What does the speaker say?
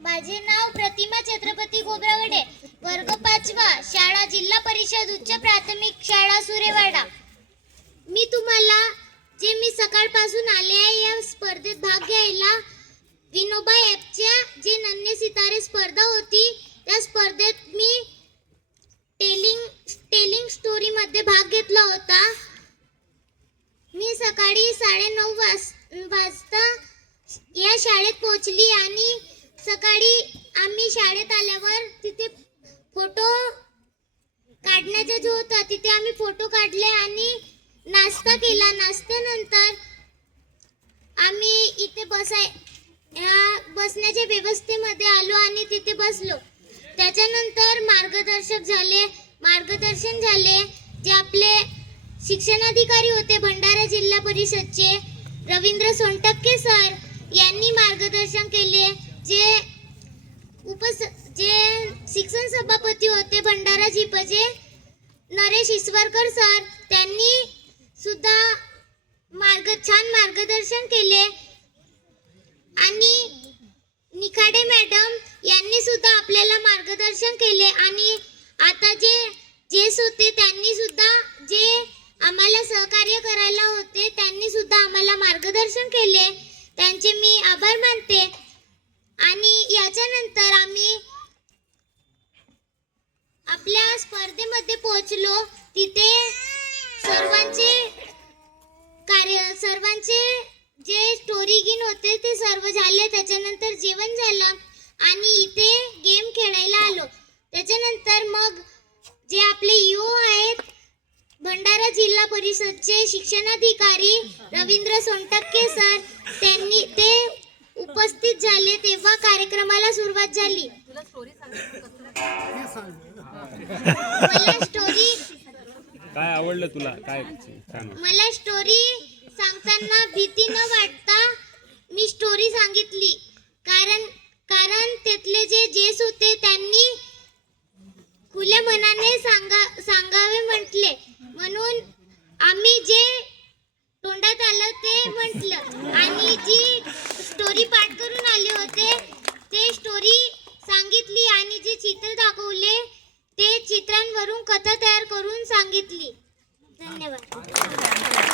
माझे नाव प्रतिमा छत्रपती गोब्रागडे. वर्ग पाचवा शाळा जिल्हा परिषद उच्च प्राथमिक शाळा सुरेवाडा. मी तुम्हाला जे मी सकाळपासून आले आहे या स्पर्धेत भाग घ्यायला विनोबा ॲपच्या जे नन्हे सितारे स्पर्धा होती त्या स्पर्धेत मी टेलिंग टेलिंग स्टोरीमध्ये भाग घेतला होता. मी सकाळी साडेनऊ वाज वाजता या शाळेत पोहोचली आणि सकाळी आम्ही शाळेत आल्यावर तिथे फोटो काढण्याचा जो होता तिथे आम्ही फोटो काढले आणि नाश्ता केला. नाश्त्यानंतर आम्ही इथे बसाय ह्या बसण्याच्या व्यवस्थेमध्ये आलो आणि तिथे बसलो. त्याच्यानंतर मार्गदर्शक झाले. मार्गदर्शन झाले जे आपले शिक्षणाधिकारी होते भंडारा जिल्हा परिषदचे रवींद्र सोनटक्के सर यांनी मार्गदर्शन केले. जे उपस जे शिक्षण सभापती होते भंडारा जिपचे नरेश ईश्वरकर सर त्यांनी सुद्धा मार्ग छान मार्गदर्शन केले. आणि निखाडे मॅडम यांनी सुद्धा आपल्याला मार्गदर्शन केले. आणि आता जे जेस होते त्यांनी सुद्धा जे आम्हाला सहकार्य करायला होते त्यांनी सुद्धा आम्हाला मार्गदर्शन केले. त्यांचे मी आभार मानते. आणि याच्यानंतर आम्ही आपल्या स्पर्धेमध्ये पोहोचलो. तिथे सर्वांचे कार्य सर्वांचे जे स्टोरी गिन होते ते सर्व झाले. त्याच्यानंतर जेवण झालं आणि इथे गेम खेळायला आलो. त्याच्यानंतर मग जे आपले यू आहेत भंडारा जिल्हा परिषदचे शिक्षणाधिकारी रवींद्र सोनटक्के सर त्यांनी ते उपस्थित झाले तेव्हा कार्यक्रमाला सुरुवात झाली. मला स्टोरी काय आवडलं तुला? काय सांग मला स्टोरी सांगताना भीती न वाटता मी स्टोरी सांगितली. कारण कारण त्यातले जे जेस होते त्यांनी खुल्या मनाने सांगा सांगावे म्हटले. म्हणून आम्ही जे तोंडात आलं ते म्हटलं. आणि जी स्टोरी पाठ करून आले होते. ते स्टोरी सांगितली आणि जे चित्र दाखवले ते चित्रांवरून कथा तयार करून सांगितली. धन्यवाद.